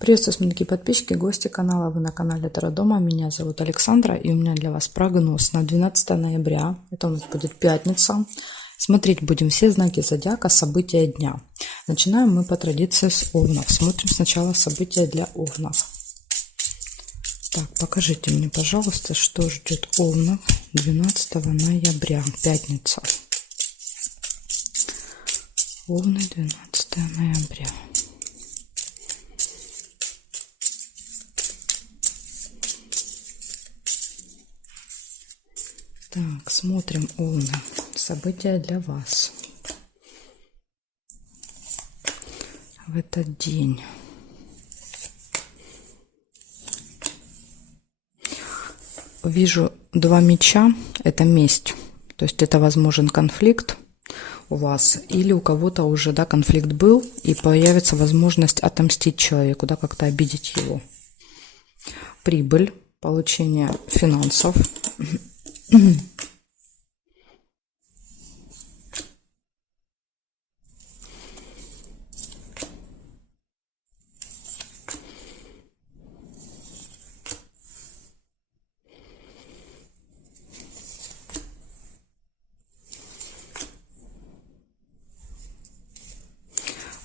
Приветствую, смотрите, подписчики, гости канала. Вы на канале Таро Дома. Меня зовут Александра, и у меня для вас прогноз на 12 ноября. Это у нас будет пятница. Смотреть будем все знаки зодиака, события дня. Начинаем мы по традиции с Овнов. Смотрим сначала события для Овнов. Так, покажите мне, пожалуйста, что ждет Овнов 12 ноября, пятница. Овны, 12 ноября. Так, смотрим, Овны. События для вас в этот день. Вижу 2 меча. Это месть. То есть это возможен конфликт у вас. Или у кого-то уже, да, конфликт был. И появится возможность отомстить человеку, да, как-то обидеть его. Прибыль, получение финансов.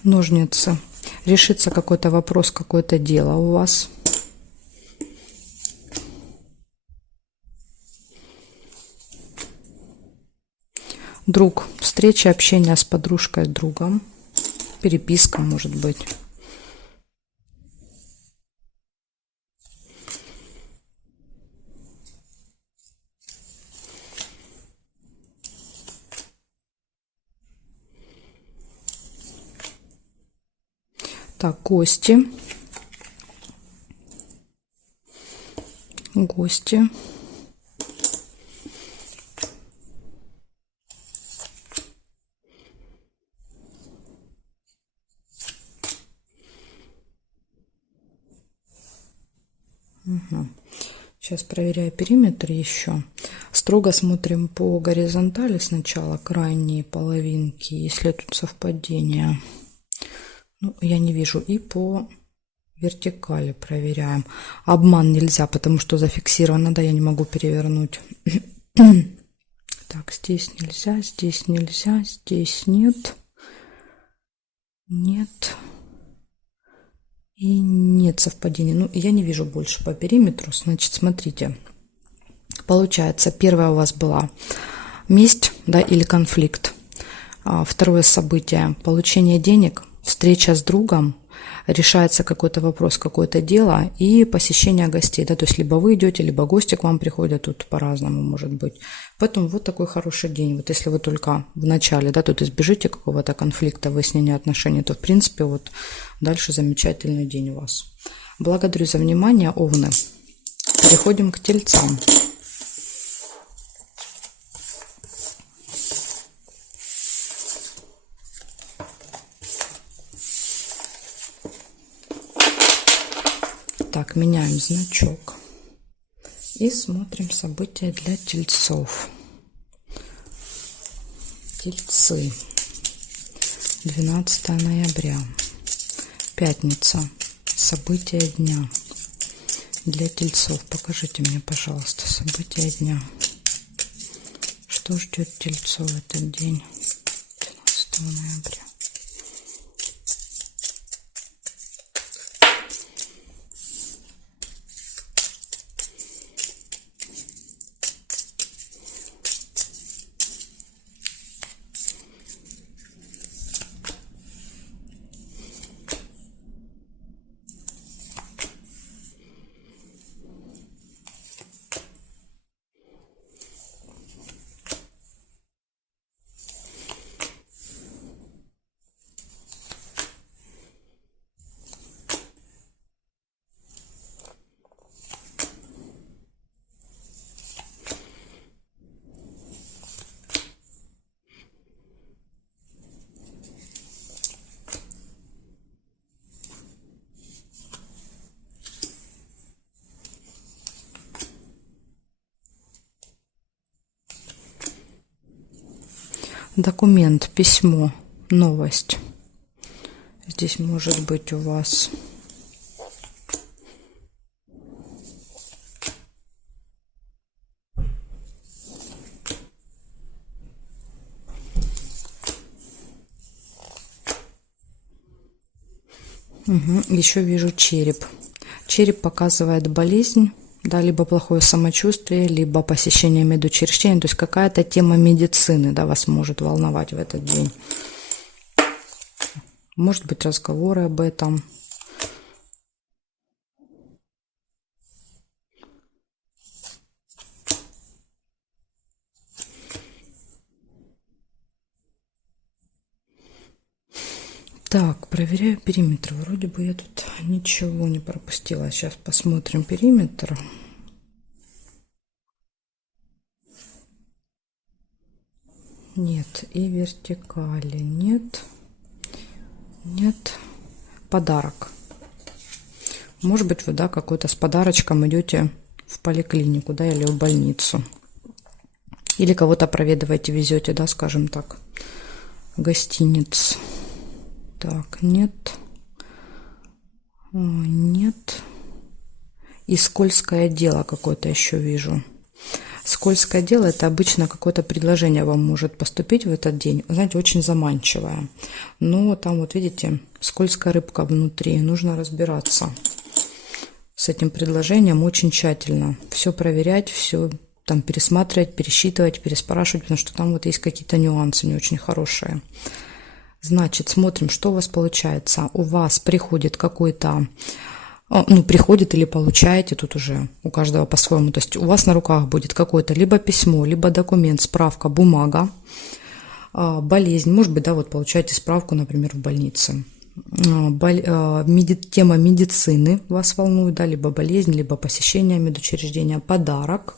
Ножницы. Решится какой-то вопрос, какое-то дело у вас. Друг. Встреча, общение с подружкой, с другом. Переписка, может быть. Так, гости. Гости. Угу. Сейчас проверяю периметр еще. Строго смотрим по горизонтали сначала, крайние половинки, если тут совпадение. Ну, я не вижу. И по вертикали проверяем. Обман нельзя, потому что зафиксировано. Да, я не могу перевернуть. Так, здесь нельзя, здесь нет. Нет. И нет совпадения. Ну, я не вижу больше по периметру. Значит, смотрите. Получается, первая у вас была месть, да, или конфликт. Второе событие. Получение денег. Встреча с другом, решается какой-то вопрос, какое-то дело, и посещение гостей, да, то есть либо вы идете, либо гости к вам приходят, тут по-разному может быть. Поэтому вот такой хороший день. Вот если вы только в начале, да, тут избежите какого-то конфликта, выяснения отношений, то в принципе вот дальше замечательный день у вас. Благодарю за внимание, Овны. Переходим к Тельцам. Так, меняем значок и смотрим события для Тельцов. Тельцы. 12 ноября. Пятница. События дня для Тельцов. Покажите мне, пожалуйста, события дня. Что ждет Тельцов в этот день? 12 ноября. Документ, письмо, новость. Здесь может быть у вас Еще вижу череп. Череп показывает болезнь, да, либо плохое самочувствие, либо посещение медучреждения. То есть какая-то тема медицины, да, вас может волновать в этот день. Может быть, разговоры об этом. Так, проверяю периметр. Вроде бы я тут ничего не пропустила. Сейчас посмотрим периметр. Нет, и вертикали нет. Нет. Подарок. Может быть, вы, да, какой-то с подарочком идете в поликлинику, да, или в больницу. Или кого-то проведываете, везете, да, скажем так, в гостиницу. Так, нет. Нет. И скользкое дело какое-то еще вижу. Скользкое дело — это обычно какое-то предложение вам может поступить в этот день. Знаете, очень заманчивое. Но там вот видите, скользкая рыбка внутри. Нужно разбираться с этим предложением очень тщательно. Все проверять, все там пересматривать, пересчитывать, переспрашивать, потому что там вот есть какие-то нюансы не очень хорошие. Значит, смотрим, что у вас получается. У вас приходит какой-то, ну, приходит или получаете, тут уже у каждого по-своему. То есть у вас на руках будет какое-то либо письмо, либо документ, справка, бумага, болезнь. Может быть, да, вот получаете справку, например, в больнице. Тема медицины вас волнует, да, либо болезнь, либо посещение медучреждения, подарок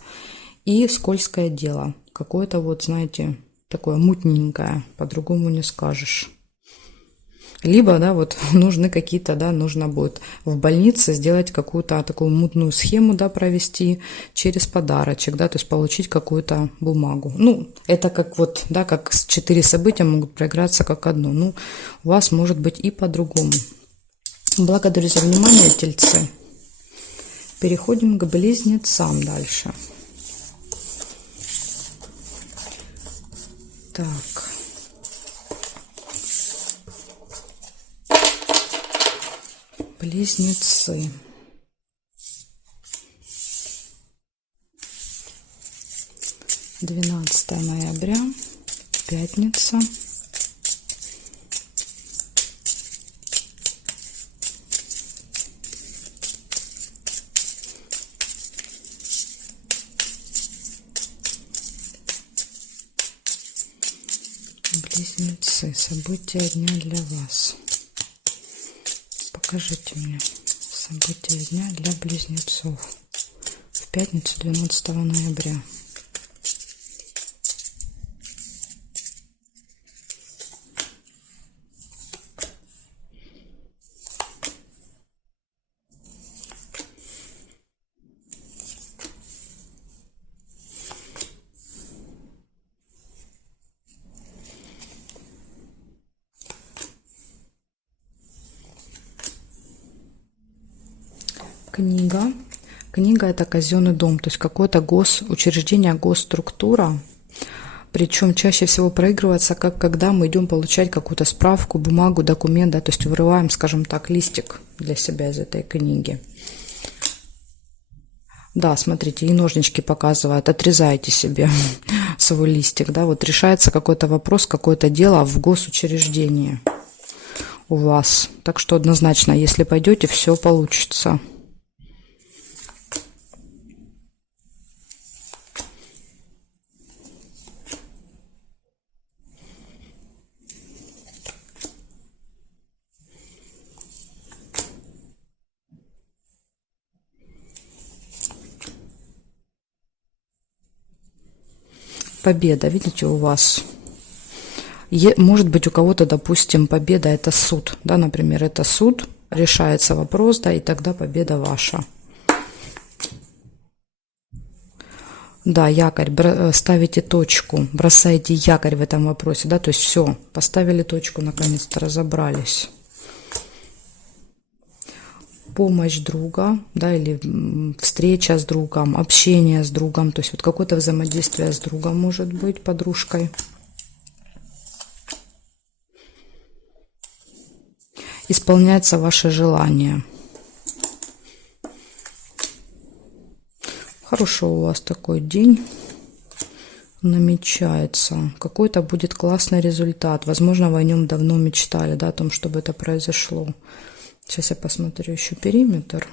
и скользкое дело. Какое-то вот, знаете, такое мутненькое, по-другому не скажешь. Либо, да, вот нужны какие-то, да, нужно будет в больнице сделать какую-то такую мутную схему, да, провести через подарочек, да, то есть получить какую-то бумагу. Ну, это как вот, да, как 4 события могут проиграться как одно. Ну, у вас может быть и по-другому. Благодарю за внимание, тельцы. Переходим к близнецам дальше. Так. Близнецы. Двенадцатое ноября, пятница. Близнецы. События дня для вас. Покажите мне события дня для близнецов в пятницу 12 ноября. Книга. Книга — это казенный дом, то есть какое-то госучреждение, госструктура. Причем чаще всего проигрывается, как когда мы идем получать какую-то справку, бумагу, документ, да, то есть вырываем, скажем так, листик для себя из этой книги. Да, смотрите, и ножнички показывают, отрезайте себе свой листик, да, вот решается какой-то вопрос, какое-то дело в госучреждении у вас. Так что однозначно, если пойдете, все получится. Победа, видите, у вас. Может быть, у кого-то, допустим, победа — это суд, да, например, это суд, решается вопрос, да, и тогда победа ваша. Да, якорь, ставите точку, бросаете якорь в этом вопросе, да, то есть все, поставили точку, наконец-то разобрались. Помощь друга, да, или встреча с другом, общение с другом, то есть вот какое-то взаимодействие с другом может быть, подружкой. исполняется ваше желание. Хороший у вас такой день намечается. Какой-то будет классный результат. Возможно, вы о нем давно мечтали, да, о том, чтобы это произошло. Сейчас я посмотрю еще периметр.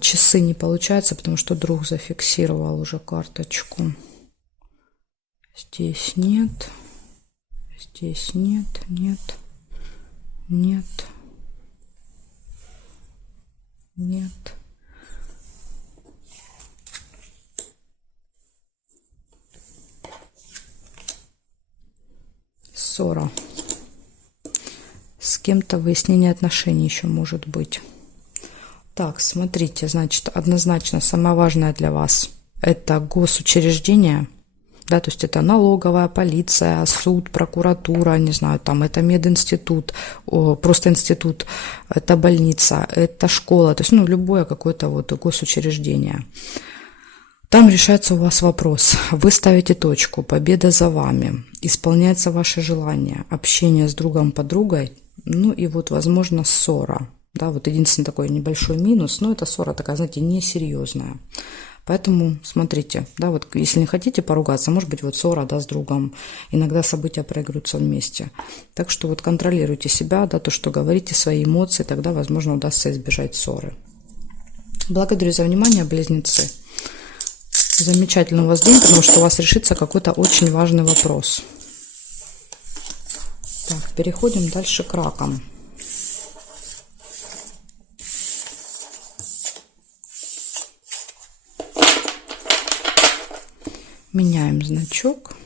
Часы не получается, потому что друг зафиксировал уже карточку. Здесь нет. Здесь нет, нет, нет, нет. Ссора. С кем-то выяснение отношений еще может быть. Так, смотрите, значит, однозначно самое важное для вас – это госучреждение, да, то есть это налоговая, полиция, суд, прокуратура, не знаю, там это мединститут, просто институт, это больница, это школа, то есть, ну, любое какое-то вот госучреждение. Там решается у вас вопрос, вы ставите точку, победа за вами, исполняется ваше желание, общение с другом, подругой, ну и вот, возможно, ссора. Да, вот единственный такой небольшой минус, но это ссора такая, знаете, несерьезная. Поэтому смотрите, да, вот если не хотите поругаться, может быть, вот ссора, да, с другом. Иногда события проигрываются вместе. Так что вот контролируйте себя, да, то, что говорите, свои эмоции, тогда, возможно, удастся избежать ссоры. Благодарю за внимание, близнецы. Замечательный у вас день, потому что у вас решится какой-то очень важный вопрос. Так, переходим дальше к ракам. Меняем значок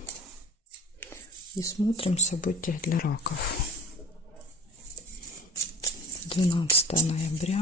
и смотрим события для раков. 12 ноября.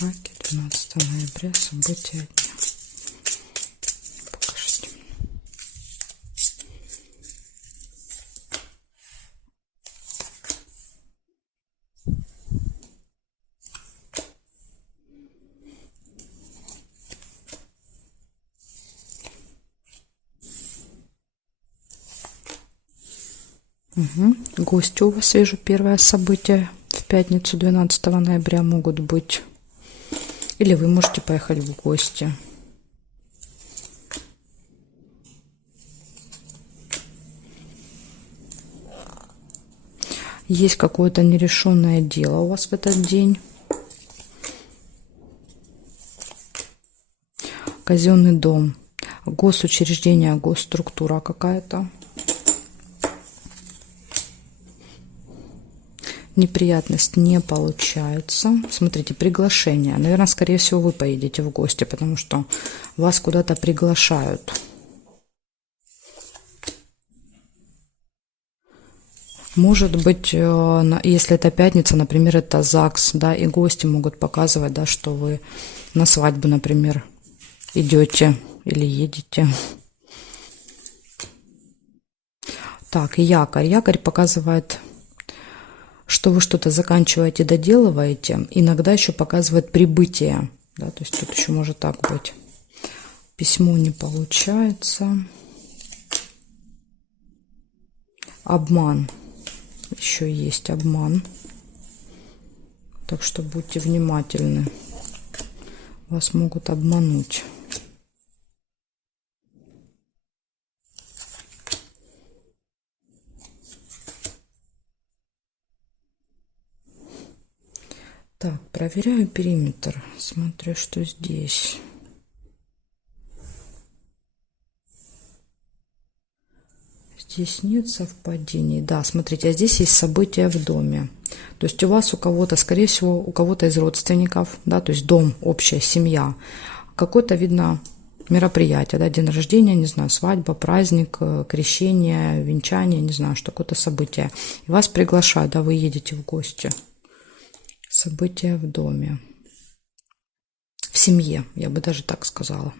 Раки, 12 ноября, события дня. Покажите. Угу. Гости у вас, вижу, первое событие в пятницу 12 ноября могут быть. Или вы можете поехать в гости. Есть какое-то нерешенное дело у вас в этот день. Казенный дом, госучреждение, госструктура какая-то. Неприятность не получается. Смотрите, приглашение. Наверное, скорее всего, вы поедете в гости, потому что вас куда-то приглашают. Может быть, если это пятница, например, это ЗАГС, да, и гости могут показывать, да, что вы на свадьбу, например, идете или едете. Так, якорь. Якорь показывает, что вы что-то заканчиваете, доделываете. Иногда еще показывает прибытие. Да, то есть тут еще может так быть. Письмо не получается. Обман. Еще есть обман. Так что будьте внимательны. Вас могут обмануть. Так, проверяю периметр. Смотрю, что здесь. Здесь нет совпадений. Да, смотрите, а здесь есть события в доме. То есть у вас, у кого-то, скорее всего, у кого-то из родственников, да, то есть дом, общая семья. Какой-то, видно, мероприятие, да, день рождения, не знаю, свадьба, праздник, крещение, венчание, не знаю, что какое-то событие. И вас приглашают, да, вы едете в гости. Событие в доме. В семье, я бы даже так сказала.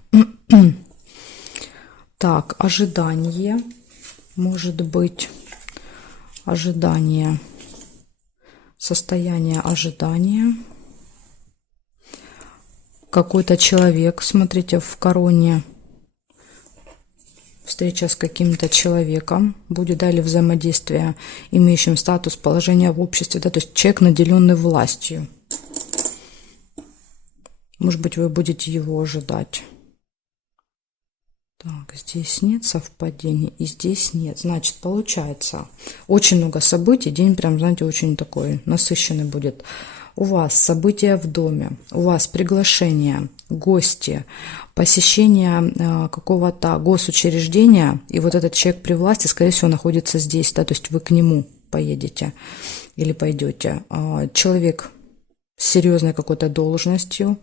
Так, ожидание. Может быть, ожидание. Состояние ожидания. Какой-то человек, смотрите, в короне. Встреча с каким-то человеком будет, да, или взаимодействие, имеющим статус, положение в обществе, да, то есть человек, наделенный властью. Может быть, вы будете его ожидать. Так, здесь нет совпадений, и здесь нет. Значит, получается, очень много событий, день прям, знаете, очень такой насыщенный будет. У вас события в доме, у вас приглашение, гости, посещение какого-то госучреждения, и вот этот человек при власти, скорее всего, находится здесь, да, то есть вы к нему поедете или пойдете. Человек с серьезной какой-то должностью.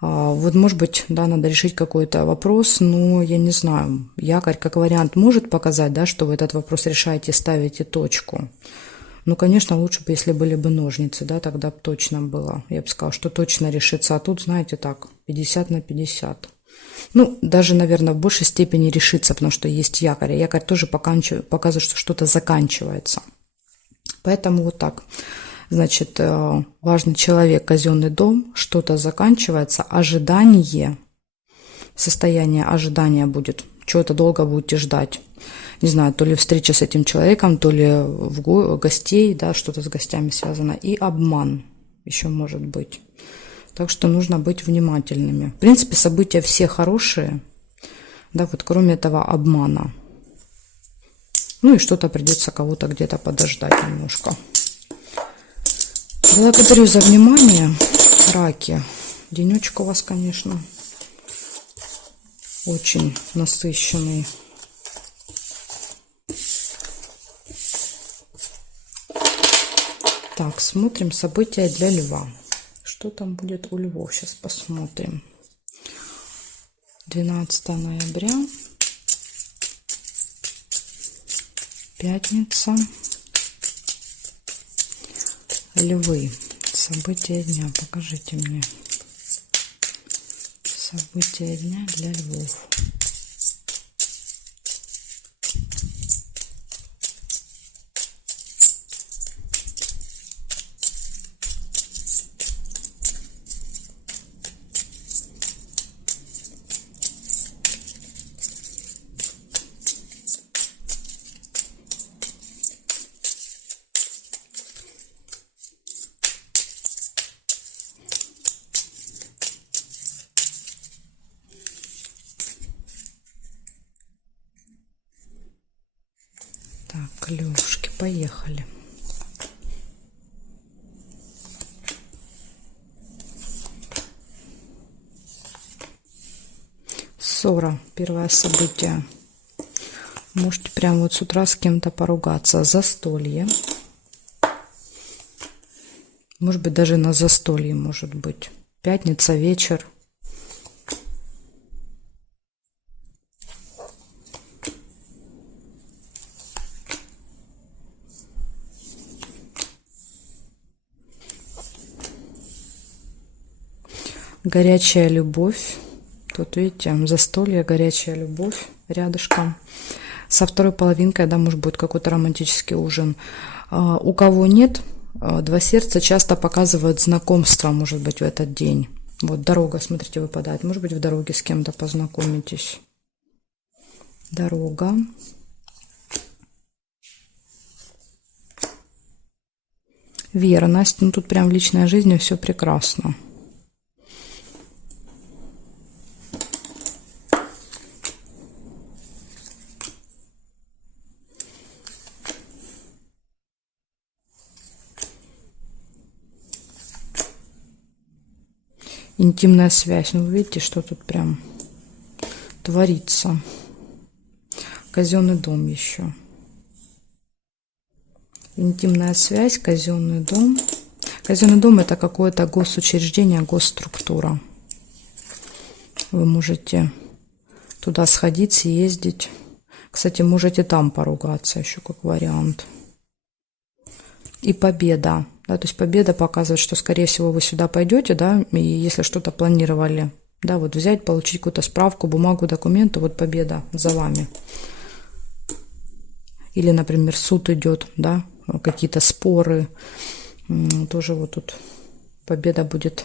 Вот, может быть, да, надо решить какой-то вопрос, но я не знаю, якорь как вариант может показать, да, что вы этот вопрос решаете, ставите точку. Ну, конечно, лучше бы, если были бы ножницы, да, тогда бы точно было. Я бы сказала, что точно решится. А тут, знаете, так, 50 на 50. Ну, даже, наверное, в большей степени решится, потому что есть якорь. А якорь тоже показывает, что что-то заканчивается. Поэтому вот так. Значит, важный человек, казенный дом, что-то заканчивается, ожидание, состояние ожидания будет. Чего-то долго будете ждать. Не знаю, то ли встреча с этим человеком, то ли в гостей, да, что-то с гостями связано. И обман еще может быть. Так что нужно быть внимательными. В принципе, события все хорошие, да, вот кроме этого обмана. Ну и что-то придется кого-то где-то подождать немножко. Благодарю за внимание, раки. Денечек у вас, конечно, очень насыщенный. Так, смотрим события для льва. Что там будет у львов? Сейчас посмотрим. 12 ноября. Пятница. Львы. События дня. Покажите мне. События дня для львов. Так, лёшки, поехали. Ссора, первое событие. Можете прямо вот с утра с кем-то поругаться. Застолье. Может быть, даже на застолье, может быть. Пятница, вечер. Горячая любовь. Тут, видите, застолье, горячая любовь рядышком. Со второй половинкой, да, может быть, какой-то романтический ужин. У кого нет, два сердца часто показывают знакомство, может быть, в этот день. Вот дорога, смотрите, выпадает. Может быть, в дороге с кем-то познакомитесь. Дорога. Верность. Ну, тут прям в личной жизни все прекрасно. Интимная связь. Ну, видите, что тут прям творится. Казенный дом еще. Интимная связь, казенный дом. Казенный дом — это какое-то госучреждение, госструктура. Вы можете туда сходить, съездить. Кстати, можете там поругаться еще как вариант. И победа. Да, то есть победа показывает, что, скорее всего, вы сюда пойдете, да, и если что-то планировали, да, вот взять, получить какую-то справку, бумагу, документы, вот победа за вами. Или, например, суд идет, да, какие-то споры, тоже вот тут победа будет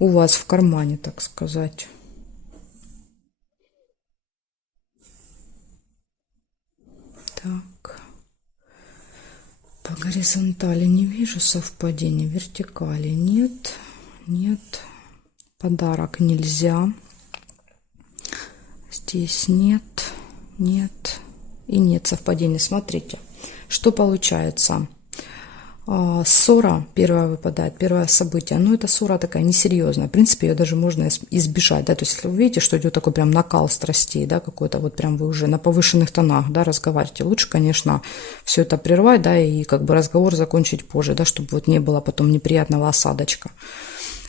у вас в кармане, так сказать. Так. По горизонтали не вижу совпадений, вертикали нет, нет. Подарок нельзя. Здесь нет, нет и нет совпадений. Смотрите, что получается. Ссора первая выпадает, первое событие. Но это ссора такая несерьезная. В принципе, ее даже можно избежать. Да? То есть, если вы видите, что идет такой прям накал страстей, да, какой-то вот прям вы уже на повышенных тонах, да, разговариваете, лучше, конечно, все это прервать, да, и как бы разговор закончить позже, да, чтобы вот не было потом неприятного осадочка.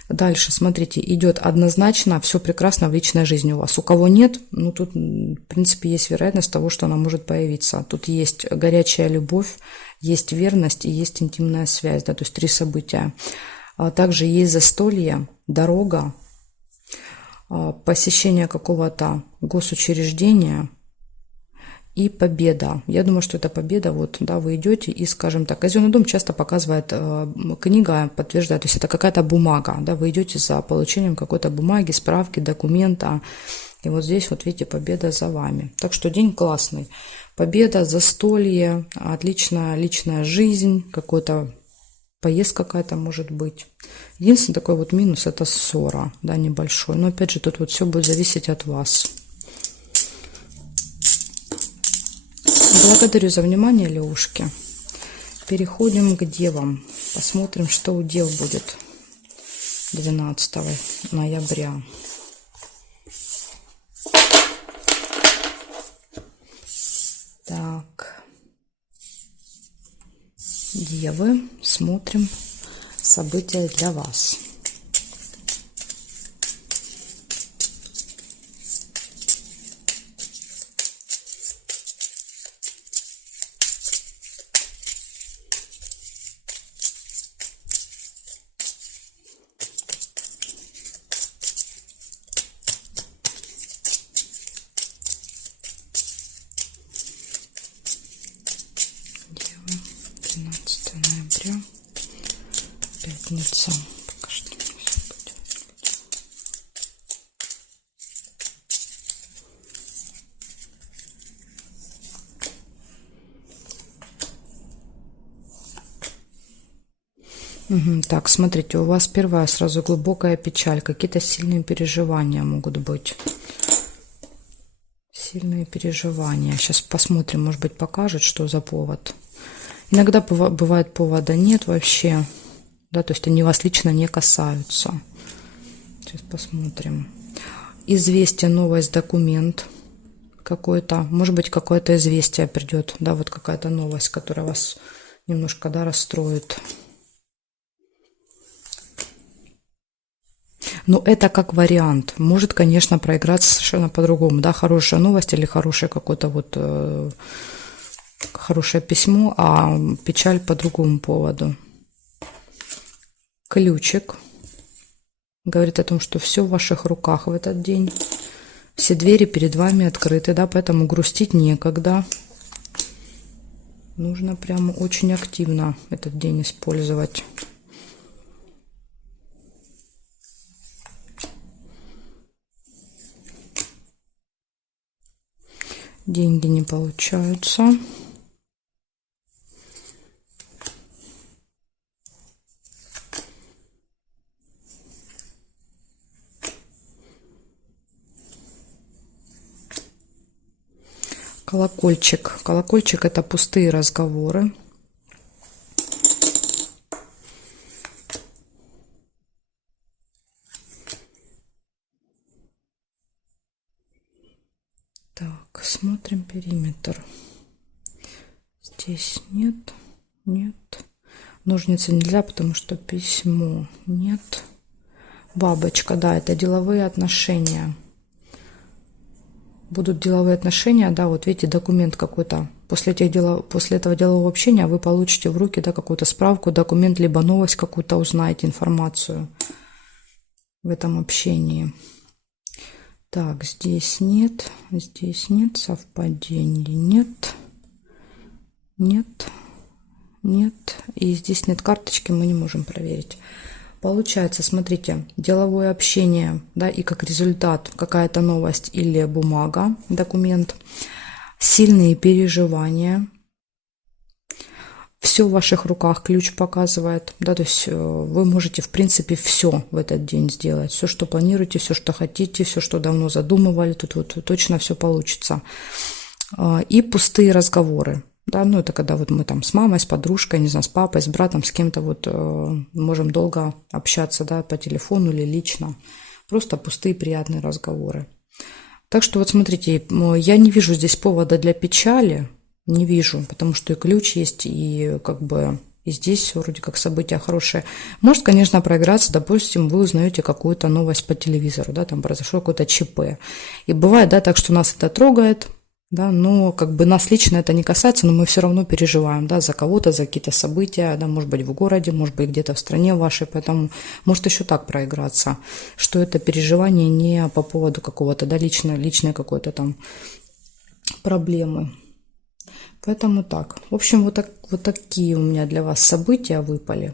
Дальше, смотрите, идет однозначно все прекрасно в личной жизни у вас. У кого нет, ну тут, в принципе, есть вероятность того, что она может появиться. Тут есть горячая любовь, есть верность и есть интимная связь, да, то есть 3 события. Также есть застолье, дорога, посещение какого-то госучреждения и победа. Я думаю, что это победа. Вот, да, вы идете и, скажем так, казенный дом часто показывает, книга подтверждает, то есть это какая-то бумага, да, вы идете за получением какой-то бумаги, справки, документа. И вот здесь вот видите, победа за вами. Так что день классный. Победа, застолье, отличная личная жизнь, какой-то поездка какая-то может быть. Единственный такой вот минус — это ссора, да, небольшой. Но опять же, тут вот все будет зависеть от вас. Благодарю за внимание, Левушки. Переходим к девам. Посмотрим, что у дев будет 12 ноября. Так. Девы. Смотрим события для вас. Девы. 12 ноября. Пятница. Пока что не все будет. Так, смотрите, у вас первая сразу глубокая печаль, какие-то сильные переживания могут быть. Сильные переживания. Сейчас посмотрим, может быть, покажет, что за повод. Иногда бывает повода нет вообще, да, то есть они вас лично не касаются. Сейчас посмотрим. Известие, новость, документ какой-то, может быть, какое-то известие придет, да, вот какая-то новость, которая вас немножко, да, расстроит. Но это как вариант. Может, конечно, проиграться совершенно по-другому. Да, хорошая новость или хорошее какое-то вот хорошее письмо, а печаль по другому поводу. Ключик говорит о том, что все в ваших руках в этот день. Все двери перед вами открыты, да, поэтому грустить некогда. Нужно прямо очень активно этот день использовать. Деньги не получаются. Колокольчик. Колокольчик — это пустые разговоры. Так, смотрим периметр. Здесь нет, нет. Ножницы нельзя, потому что письмо нет. Бабочка, да, это деловые отношения. будут деловые отношения, да, вот видите, документ какой-то. После этого делового общения вы получите в руки, да, какую-то справку, документ, либо новость какую-то узнаете, информацию в этом общении. Так, здесь нет, совпадений нет, нет, и здесь нет карточки, мы не можем проверить. Получается, смотрите, деловое общение, да, и как результат какая-то новость или бумага, документ, сильные переживания, все в ваших руках, ключ показывает, да, то есть вы можете, в принципе, все в этот день сделать, все, что планируете, все, что хотите, все, что давно задумывали, тут вот точно все получится. И пустые разговоры. Да, ну это когда вот мы там с мамой, с подружкой, не знаю, с папой, с братом, с кем-то вот можем долго общаться, да, по телефону или лично. Просто пустые приятные разговоры. Так что вот смотрите, я не вижу здесь повода для печали, не вижу, потому что и ключ есть, и как бы и здесь вроде как события хорошие. Может, конечно, проиграться, допустим, вы узнаете какую-то новость по телевизору, да, там произошло какое-то ЧП. И бывает, да, так что нас это трогает. Да, но как бы нас лично это не касается, но мы все равно переживаем, да, за кого-то, за какие-то события, да, может быть, в городе, может быть, где-то в стране вашей, поэтому может еще так проиграться, что это переживание не по поводу какого-то, да, личной какой-то там проблемы. Поэтому так. В общем, вот такие у меня для вас события выпали.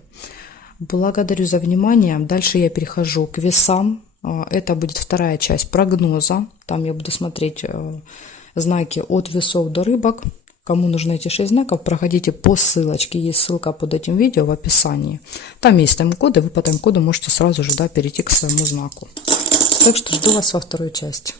Благодарю за внимание. Дальше я перехожу к весам. Это будет вторая часть прогноза. Там я буду смотреть знаки от весов до рыбок. Кому нужны эти 6 знаков, проходите по ссылочке. Есть ссылка под этим видео в описании. Там есть тайм-коды, вы по тайм-коду можете сразу же, да, перейти к своему знаку. Так что жду вас во второй части.